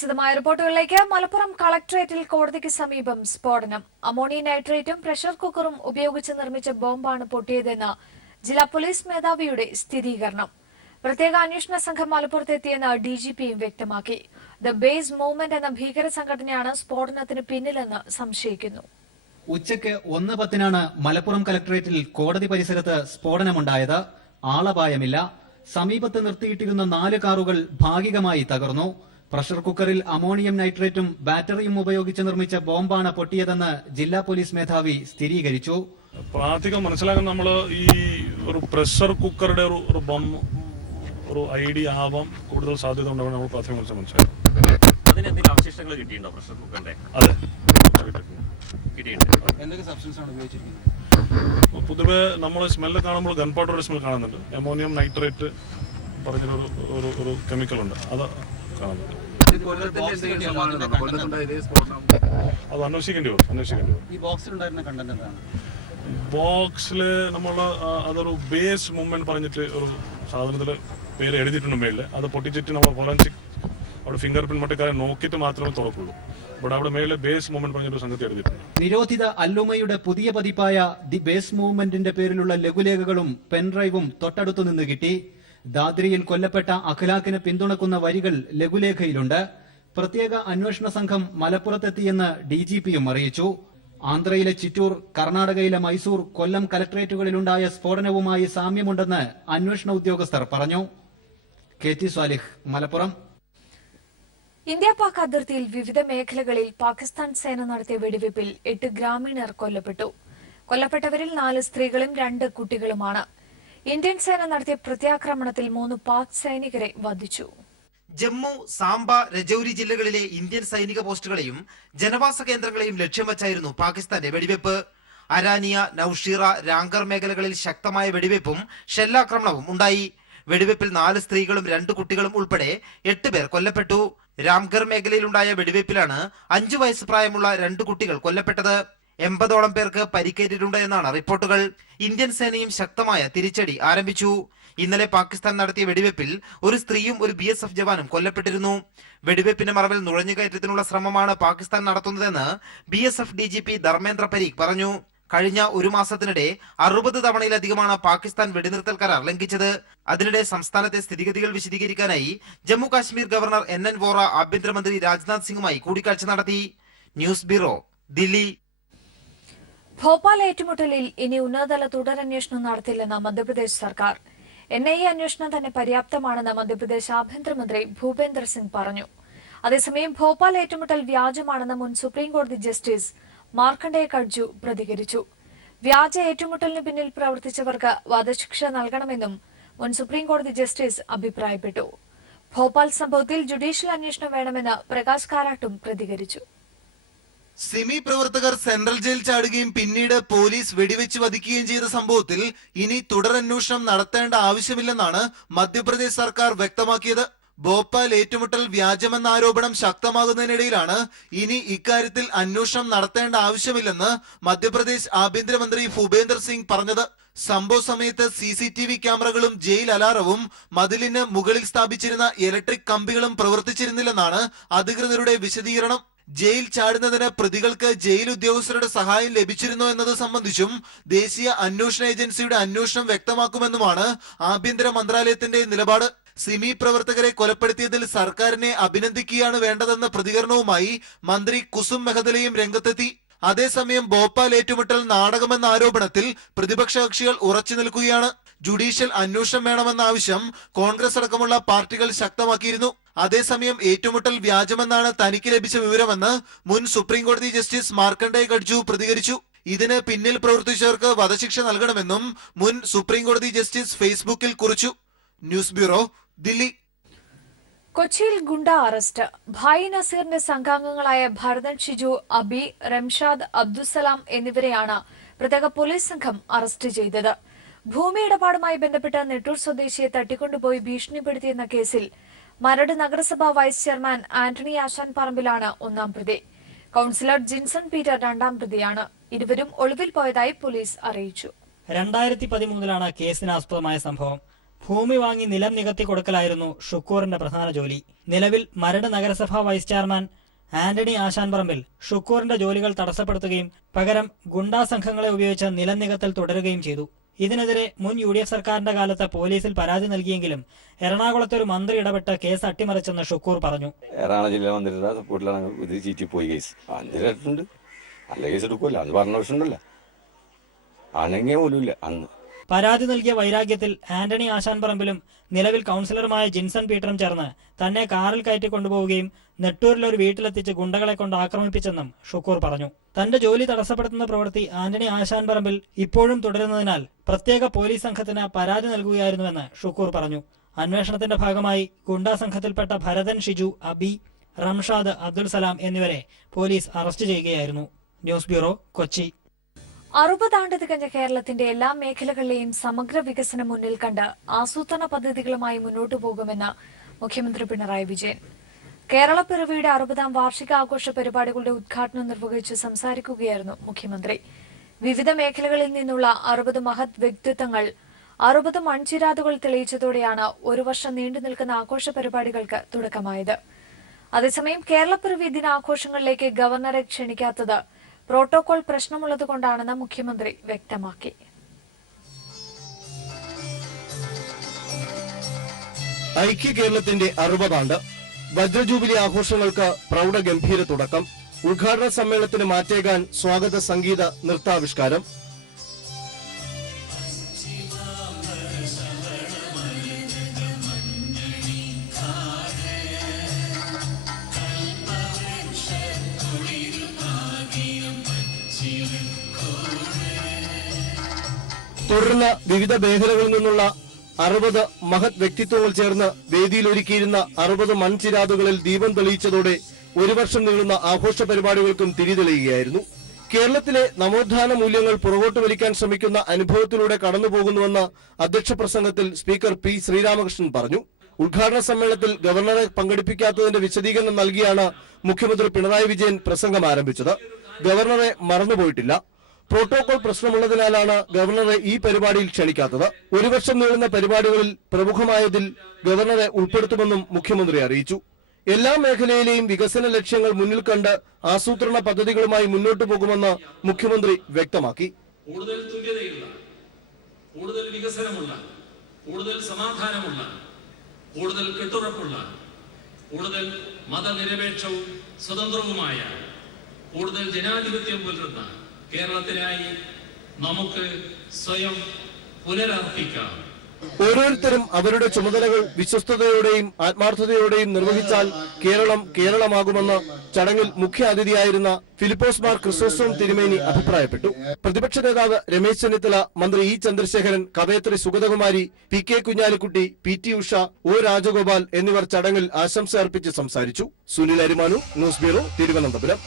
വിശദമായ റിപ്പോർട്ടുകളിലേക്ക്. മലപ്പുറം കളക്ടറേറ്റിൽ കോടതിക്ക് സമീപം സ്ഫോടനം. അമോണിയം നൈട്രേറ്റും പ്രഷർ കുക്കറും ഉപയോഗിച്ച് നിർമ്മിച്ച ബോംബാണ് പൊട്ടിയതെന്ന് ജില്ലാ പോലീസ് മേധാവിയുടെ സ്ഥിരീകരണം. പ്രത്യേക അന്വേഷണ സംഘം മലപ്പുറത്തെത്തിയെന്ന് ഡിജിപിയും വ്യക്തമാക്കി. ദ ബേസ് മൂവ്മെന്റ് എന്ന ഭീകര സംഘടനയാണ് സ്ഫോടനത്തിന് പിന്നിലെന്ന് സംശയിക്കുന്നു. ഉച്ചയ്ക്ക് 1:10 മലപ്പുറം കളക്ടറേറ്റിൽ കോടതി പരിസരത്ത് സ്ഫോടനമുണ്ടായത്. ആളപായമില്ല. സമീപത്ത് നിർത്തിയിട്ടിരുന്ന 4 കാറുകൾ ഭാഗികമായി തകർന്നു. പ്രഷർ കുക്കറിൽ അമോണിയം നൈട്രേറ്റും ബാറ്ററിയും ഉപയോഗിച്ച് നിർമ്മിച്ച ബോംബാണ് പൊട്ടിയതെന്ന് ജില്ലാ പോലീസ് മേധാവി സ്ഥിരീകരിച്ചു. പ്രാഥമികം മനസ്സിലാക്കാൻ നമ്മൾ ഈ ഒരു പ്രഷർ കുക്കറുടെ ഒരു ബോംബ് ഒരു ഐഡിയ ആവാം കൂടുതൽ സാധ്യത ഉണ്ടാവും നമ്മൾ പ്രാഥമിക മനസ്സിലാക്കും. അതിനെന്തെങ്കിലും അവശിഷ്ടങ്ങൾ കിട്ടിയിട്ടുണ്ടോ പ്രഷർ കുക്കറിന്റെ? അതെ, എന്തൊക്കെ സബ്സ്റ്റൻസ് ആണ് ഉപയോഗിച്ചിരിക്കുന്നത്? പൊതുവെ നമ്മൾ സ്മെല്ല് കാണുമ്പോൾ ഗൺ പൗഡർ സ്മെൽ കാണുന്നുണ്ട്. അമോണിയം നൈട്രേറ്റ് പറഞ്ഞൊരു കെമിക്കൽ ഉണ്ട്, അത് കാണുന്നുണ്ട്. അത് അന്വേഷിക്കേണ്ടി വരും. ബോക്സിൽ നമ്മൾ അതൊരു ബേസ് മൂവ്മെന്റ് പറഞ്ഞിട്ട് ഒരു സാധനത്തില് പേര് എഴുതിയിട്ടുണ്ട് മേളില്. അത് പൊട്ടിച്ചിട്ട് നമ്മൾ ഫോറൻസിക് അവിടെ ഫിംഗർ പ്രിന്റ് മറ്റേ നോക്കിയിട്ട് മാത്രമേ തുറക്കുള്ളൂ. ഇവിടെ അവിടെ മേളില് ബേസ് മൂവ്മെന്റ് പറഞ്ഞിട്ട് സംഗതി എഴുതിയിട്ടുണ്ട്. നിരോധിത അല്ലുമയുടെ പുതിയ പതിപ്പായ ദി ബേസ് മൂവ്മെന്റിന്റെ പേരിലുള്ള ലഘുലേഖകളും പെൻഡ്രൈവും തൊട്ടടുത്തു നിന്ന് കിട്ടി. ദാദ്രിയിൽ കൊല്ലപ്പെട്ട അഖ്ലാഖിന് പിന്തുണക്കുന്ന വരികൾ ലഘുലേഖയിലുണ്ട്. പ്രത്യേക അന്വേഷണ സംഘം മലപ്പുറത്തെത്തിയെന്ന് ഡിജിപിയും അറിയിച്ചു. ആന്ധ്രയിലെ ചിറ്റൂർ, കർണാടകയിലെ മൈസൂർ, കൊല്ലം കലക്ടറേറ്റുകളിലുണ്ടായ സ്ഫോടനവുമായി സാമ്യമുണ്ടെന്ന് അന്വേഷണ ഉദ്യോഗസ്ഥർ പറഞ്ഞു. KT സ്വാലിഹ്, മലപ്പുറം. ഇന്ത്യ പാക് അതിർത്തിയിൽ വിവിധ മേഖലകളിൽ പാകിസ്ഥാൻ സേന നടത്തിയ വെടിവയ്പിൽ 8 ഗ്രാമീണർ കൊല്ലപ്പെട്ടു. കൊല്ലപ്പെട്ടവരിൽ 4 സ്ത്രീകളും 2 കുട്ടികളുമാണ്. ഇന്ത്യൻ സേന നടത്തിയ പ്രത്യാക്രമണത്തിൽ 3 പാക് സൈനികരെ വധിച്ചു. ജമ്മു, സാംബ, രജൌരി ജില്ലകളിലെ ഇന്ത്യൻ സൈനിക പോസ്റ്റുകളെയും ജനവാസ കേന്ദ്രങ്ങളെയും ലക്ഷ്യം വച്ചായിരുന്നു പാകിസ്ഥാന്റെ വെടിവെപ്പ്. അരാനിയ, നൌഷീറ, രാങ്കർ മേഖലകളിൽ ശക്തമായ വെടിവെപ്പും ഷെല്ലാക്രമണവും ഉണ്ടായി. വെടിവെപ്പിൽ 4 സ്ത്രീകളും 2 കുട്ടികളും ഉൾപ്പെടെ 8 പേർ കൊല്ലപ്പെട്ടു. രാംഗർ മേഖലയിലുണ്ടായ വെടിവെപ്പിലാണ് 5 വയസ്സ് പ്രായമുള്ള 2 കുട്ടികൾ കൊല്ലപ്പെട്ടത്. 80ഓളം പേർക്ക് പരിക്കേറ്റിട്ടുണ്ട് എന്നാണ് റിപ്പോർട്ടുകൾ. ഇന്ത്യൻ സേനയും ശക്തമായ തിരിച്ചടി ആരംഭിച്ചു. ഇന്നലെ പാകിസ്ഥാൻ നടത്തിയ വെടിവെപ്പിൽ ഒരു സ്ത്രീയും ഒരു BSF ജവാനും കൊല്ലപ്പെട്ടിരുന്നു. വെടിവെപ്പിന്റെ മറവിൽ നുഴഞ്ഞുകയറ്റത്തിനുള്ള ശ്രമമാണ് പാകിസ്ഥാൻ നടത്തുന്നതെന്ന് BSF DGP ധർമ്മേന്ദ്ര പരീഖ് പറഞ്ഞു. കഴിഞ്ഞ 1 മാസത്തിനിടെ 60 തവണയിലധികമാണ് പാകിസ്ഥാൻ വെടിനിർത്തൽ കരാർ ലംഘിച്ചത്. അതിനിടെ സംസ്ഥാനത്തെ സ്ഥിതിഗതികൾ വിശദീകരിക്കാനായി ജമ്മു കാശ്മീർ ഗവർണർ NN വോറ ആഭ്യന്തരമന്ത്രി രാജ്നാഥ് സിംഗുമായി കൂടിക്കാഴ്ച നടത്തി. News bureau, Delhi. ഭോപ്പാൽ ഏറ്റുമുട്ടലിൽ ഇനി ഉന്നതതല തുടരന്വേഷണം നടത്തില്ലെന്ന് മധ്യപ്രദേശ് സർക്കാർ. NIA അന്വേഷണം തന്നെ പര്യാപ്തമാണെന്ന് മധ്യപ്രദേശ് ആഭ്യന്തരമന്ത്രി ഭൂപേന്ദർ സിംഗ് പറഞ്ഞു. അതേസമയം ഭോപ്പാൽ ഏറ്റുമുട്ടൽ വ്യാജമാണെന്ന് മുൻ സുപ്രീംകോടതി ജസ്റ്റിസ് മാർക്കണ്ഡേയ കട്ജു പ്രതികരിച്ചു. വ്യാജ ഏറ്റുമുട്ടലിന് പിന്നിൽ പ്രവർത്തിച്ചവർക്ക് വധശിക്ഷ നൽകണമെന്നും മുൻ സുപ്രീംകോടതി ജസ്റ്റിസ് അഭിപ്രായപ്പെട്ടു. ഭോപ്പാൽ സംഭവത്തിൽ ജുഡീഷ്യൽ അന്വേഷണം വേണമെന്ന് പ്രകാശ് കാരാട്ടും പ്രതികരിച്ചു. സിമി പ്രവർത്തകർ സെൻട്രൽ ജയിൽ ചാടുകയും പിന്നീട് പോലീസ് വെടിവെച്ച് വധിക്കുകയും ചെയ്ത സംഭവത്തിൽ ഇനി തുടരന്വേഷണം നടത്തേണ്ട ആവശ്യമില്ലെന്നാണ് മധ്യപ്രദേശ് സർക്കാർ വ്യക്തമാക്കിയത്. ഭോപ്പാൽ ഏറ്റുമുട്ടൽ വ്യാജമെന്ന ആരോപണം ശക്തമാകുന്നതിനിടയിലാണ് ഇനി ഇക്കാര്യത്തിൽ അന്വേഷണം നടത്തേണ്ട ആവശ്യമില്ലെന്ന് മധ്യപ്രദേശ് ആഭ്യന്തരമന്ത്രി ഭൂപേന്ദർ സിംഗ് പറഞ്ഞത്. സംഭവ സമയത്ത് CCTV ക്യാമറകളും ജയിൽ അലാറവും മതിലിന് മുകളിൽ സ്ഥാപിച്ചിരുന്ന ഇലക്ട്രിക് കമ്പികളും പ്രവർത്തിച്ചിരുന്നില്ലെന്നാണ് അധികൃതരുടെ വിശദീകരണം. ജയിൽ ചാടുന്നതിന് പ്രതികൾക്ക് ജയിൽ ഉദ്യോഗസ്ഥരുടെ സഹായം ലഭിച്ചിരുന്നോ എന്നത് സംബന്ധിച്ചും ദേശീയ അന്വേഷണ ഏജൻസിയുടെ അന്വേഷണം വ്യക്തമാക്കുമെന്നുമാണ് ആഭ്യന്തര മന്ത്രാലയത്തിന്റെ നിലപാട്. സിമി പ്രവർത്തകരെ കൊലപ്പെടുത്തിയതിൽ സർക്കാരിനെ അഭിനന്ദിക്കുകയാണ് വേണ്ടതെന്ന പ്രതികരണവുമായി മന്ത്രി കുസും മെഹ്തലയും രംഗത്തെത്തി. അതേസമയം ഭോപ്പാൽ ഏറ്റുമുട്ടൽ നാടകമെന്ന ആരോപണത്തിൽ പ്രതിപക്ഷ കക്ഷികൾ ഉറച്ചു നിൽക്കുകയാണ്. ജുഡീഷ്യൽ അന്വേഷണം വേണമെന്ന ആവശ്യം കോൺഗ്രസ് അടക്കമുള്ള പാർട്ടികൾ ശക്തമാക്കിയിരുന്നു. അതേസമയം ഏറ്റുമുട്ടൽ വ്യാജമെന്നാണ് തനിക്ക് ലഭിച്ച വിവരമെന്ന് മുൻ സുപ്രീംകോടതി ജസ്റ്റിസ് മാർക്കണ്ഡേയ കട്ജു പ്രതികരിച്ചു. ഇതിന് പിന്നിൽ പ്രവർത്തിച്ചവർക്ക് വധശിക്ഷ നൽകണമെന്നും മുൻ സുപ്രീംകോടതി ജസ്റ്റിസ് ഫേസ്ബുക്കിൽ കുറിച്ചു. News bureau, Delhi. കൊച്ചിയിൽ ഗുണ്ട അറസ്റ്റ്. ഭായി നസീറിന്റെ സംഘാംഗങ്ങളായ ഭരതൻ ഷിജു, അബി, റംഷാദ്, അബ്ദുസലാം എന്നിവരെയാണ് പ്രത്യേക പോലീസ് സംഘം അറസ്റ്റ് ചെയ്തത്. ഭൂമി ഇടപാടുമായി ബന്ധപ്പെട്ട് നെട്ടൂർ സ്വദേശിയെ തട്ടിക്കൊണ്ടുപോയി ഭീഷണിപ്പെടുത്തിയെന്ന കേസിൽ മരട് നഗരസഭാ വൈസ് ചെയർമാൻ ആന്റണി ആശാൻ പറമ്പിലാണ് 1-ാം പ്രതി. കൌൺസിലർ ജിൻസൺ പീറ്റർ 2-ാം പ്രതിയാണ്. ഇരുവരും ഒളിവിൽ പോയതായി പോലീസ് അറിയിച്ചു. 2013 കേസിനാസ്പദമായ സംഭവം. ഭൂമി വാങ്ങി നിലം നികത്തി കൊടുക്കലായിരുന്നു ഷുക്കൂറിന്റെ പ്രധാന ജോലി. നിലവിൽ മരട് നഗരസഭാ വൈസ് ചെയർമാൻ ആന്റണി ആശാൻപറമ്പിൽ ഷുക്കൂറിന്റെ ജോലികൾ തടസ്സപ്പെടുത്തുകയും പകരം ഗുണ്ടാ സംഘങ്ങളെ ഉപയോഗിച്ച് നിലം നികത്തൽ തുടരുകയും ചെയ്തു. ഇതിനെതിരെ മുൻ UDF സർക്കാരിന്റെ കാലത്ത് പോലീസിൽ പരാതി നൽകിയെങ്കിലും എറണാകുളത്തെ ഒരു മന്ത്രി ഇടപെട്ട് കേസ് അട്ടിമറിച്ചെന്ന് ഷുക്കൂർ പറഞ്ഞു. എറണാകുളം ജില്ലാ മന്ത്രിയുടെ സപ്പോർട്ടിലാണ് ഇത് ചീറ്റിപ്പോയി കേസ്. അഞ്ചിട്ടുണ്ട് നല്ല കേസ് എടുക്കുമല്ലോ, അത് പറഞ്ഞ വർഷമുണ്ടല്ലോ, അനങ്ങിയ പോലുമില്ല അന്ന്. പരാതി നൽകിയ വൈരാഗ്യത്തിൽ ആന്റണി ആശാൻപറമ്പിലും നിലവിൽ കൌൺസിലറുമായ ജിൻസൺ പീറ്ററും ചേർന്ന് തന്നെ കാറിൽ കയറ്റി കൊണ്ടുപോവുകയും നെട്ടൂരിലെ ഒരു വീട്ടിലെത്തിച്ച് ഗുണ്ടകളെ കൊണ്ട് ആക്രമിപ്പിച്ചെന്നും ഷുക്കൂർ പറഞ്ഞു. തന്റെ ജോലി തടസ്സപ്പെടുത്തുന്ന പ്രവൃത്തി ആന്റണി ആശാൻപറമ്പിൽ ഇപ്പോഴും തുടരുന്നതിനാൽ പ്രത്യേക പോലീസ് സംഘത്തിന് പരാതി നൽകുകയായിരുന്നുവെന്ന് ഷുക്കൂർ പറഞ്ഞു. അന്വേഷണത്തിന്റെ ഭാഗമായി ഗുണ്ടാ സംഘത്തിൽപ്പെട്ട ഭരതൻ ഷിജു, അബി, റംഷാദ്, അബ്ദുൽ സലാം എന്നിവരെ പോലീസ് അറസ്റ്റ് ചെയ്യുകയായിരുന്നു. News bureau, Kochi. 60 ആണ്ട് തികഞ്ഞ കേരളത്തിന്റെ എല്ലാ മേഖലകളിലെയും സമഗ്ര വികസനം മുന്നിൽ കണ്ട് ആസൂത്രണ പദ്ധതികളുമായി മുന്നോട്ടു പോകുമെന്ന് മുഖ്യമന്ത്രി പിണറായി വിജയൻ. കേരളപ്പിറവിയുടെ 60ാം വാർഷികാഘോഷ പരിപാടികളുടെ ഉദ്ഘാടനം നിർവഹിച്ച് സംസാരിക്കുകയായിരുന്നു മുഖ്യമന്ത്രി. വിവിധ മേഖലകളിൽ നിന്നുള്ള 60 മഹത് വ്യക്തിത്വങ്ങൾ 60 മൺചിരാതുകൾ തെളിയിച്ചതോടെയാണ് ഒരു വർഷം നീണ്ടു നിൽക്കുന്ന ആഘോഷ പരിപാടികൾക്ക് തുടക്കമായത്. അതേസമയം കേരളപ്പിറവി ദിനാഘോഷങ്ങളിലേക്ക് ഗവർണറെ ക്ഷണിക്കാത്തത് പ്രോട്ടോകോൾ പ്രശ്നമുള്ളതുകൊണ്ടാണെന്ന് മുഖ്യമന്ത്രി വ്യക്തമാക്കി. ഐക്യ കേരളത്തിന്റെ 60 ആണ്ട് വജ്രജൂബിലി ആഘോഷങ്ങൾക്ക് പ്രൗഢഗംഭീര തുടക്കം. ഉദ്ഘാടന സമ്മേളനത്തിന് മാറ്റേകാൻ സ്വാഗത സംഗീത നൃത്താവിഷ്കാരം. തുടർന്ന് വിവിധ മേഖലകളിൽ നിന്നുള്ള 60 മഹത് വ്യക്തിത്വങ്ങൾ ചേർന്ന് വേദിയിലൊരുക്കിയിരുന്ന 60 മൺചിരാതുകളിൽ ദീപം തെളിയിച്ചതോടെ ഒരു വർഷം നീളുന്ന ആഘോഷ പരിപാടികൾക്കും തിരിതെളിയുകയായിരുന്നു. കേരളത്തിലെ നവോത്ഥാന മൂല്യങ്ങൾ പുറകോട്ട് വലിക്കാൻ ശ്രമിക്കുന്ന അനുഭവത്തിലൂടെ കടന്നുപോകുന്നുവെന്ന് അധ്യക്ഷ പ്രസംഗത്തിൽ സ്പീക്കർ പി ശ്രീരാമകൃഷ്ണൻ പറഞ്ഞു. ഉദ്ഘാടന സമ്മേളനത്തിൽ ഗവർണറെ പങ്കെടുപ്പിക്കാത്തതിന്റെ വിശദീകരണം നൽകിയാണ് മുഖ്യമന്ത്രി പിണറായി വിജയൻ പ്രസംഗം ആരംഭിച്ചത്. ഗവർണറെ മറന്നുപോയിട്ടില്ല. പ്രോട്ടോകോൾ പ്രശ്നമുള്ളതിനാലാണ് ഗവർണറെ ഈ പരിപാടിയിൽ ക്ഷണിക്കാത്തത്. ഒരു വർഷം നീളുന്ന പരിപാടികളിൽ പ്രമുഖമായതിൽ ഗവർണറെ ഉൾപ്പെടുത്തുമെന്നും മുഖ്യമന്ത്രി അറിയിച്ചു. എല്ലാ മേഖലയിലെയും വികസന ലക്ഷ്യങ്ങൾ മുന്നിൽ കണ്ട് ആസൂത്രണ പദ്ധതികളുമായി മുന്നോട്ടു പോകുമെന്ന് മുഖ്യമന്ത്രി വ്യക്തമാക്കി. കൂടുതൽ തുല്യതയുള്ള, കൂടുതൽ വികസനമുള്ള, കൂടുതൽ സമാധാനമുള്ള, കൂടുതൽ കെട്ടുറപ്പുള്ള, കൂടുതൽ മതനിരപേക്ഷവും സ്വതന്ത്രവുമായ, കൂടുതൽ ജനാധിപത്യം പുലർത്തുന്ന കേരളത്തിനായി നമുക്ക് സ്വയം പുനരർപ്പിക്കാം. ഓരോരുത്തരും അവരുടെ ചുമതലകൾ വിശ്വസ്തയോടെയും ആത്മാർത്ഥതയോടെയും നിർവഹിച്ചാൽ കേരളം കേരളമാകുമെന്ന് ചടങ്ങിൽ മുഖ്യ അതിഥിയായിരുന്ന ഫിലിപ്പോസ് മാർ ക്രിസോസ്റ്റം തിരുമേനി അഭിപ്രായപ്പെട്ടു. പ്രതിപക്ഷ നേതാവ് രമേശ് ചെന്നിത്തല, മന്ത്രി ഇ ചന്ദ്രശേഖരൻ, കവയത്രി Sugathakumari, PK Kunhalikutty, PT Usha, O Rajagopal എന്നിവർ ചടങ്ങിൽ ആശംസ അർപ്പിച്ച് സംസാരിച്ചു. Sunil Arimanu, news bureau, Thiruvananthapuram.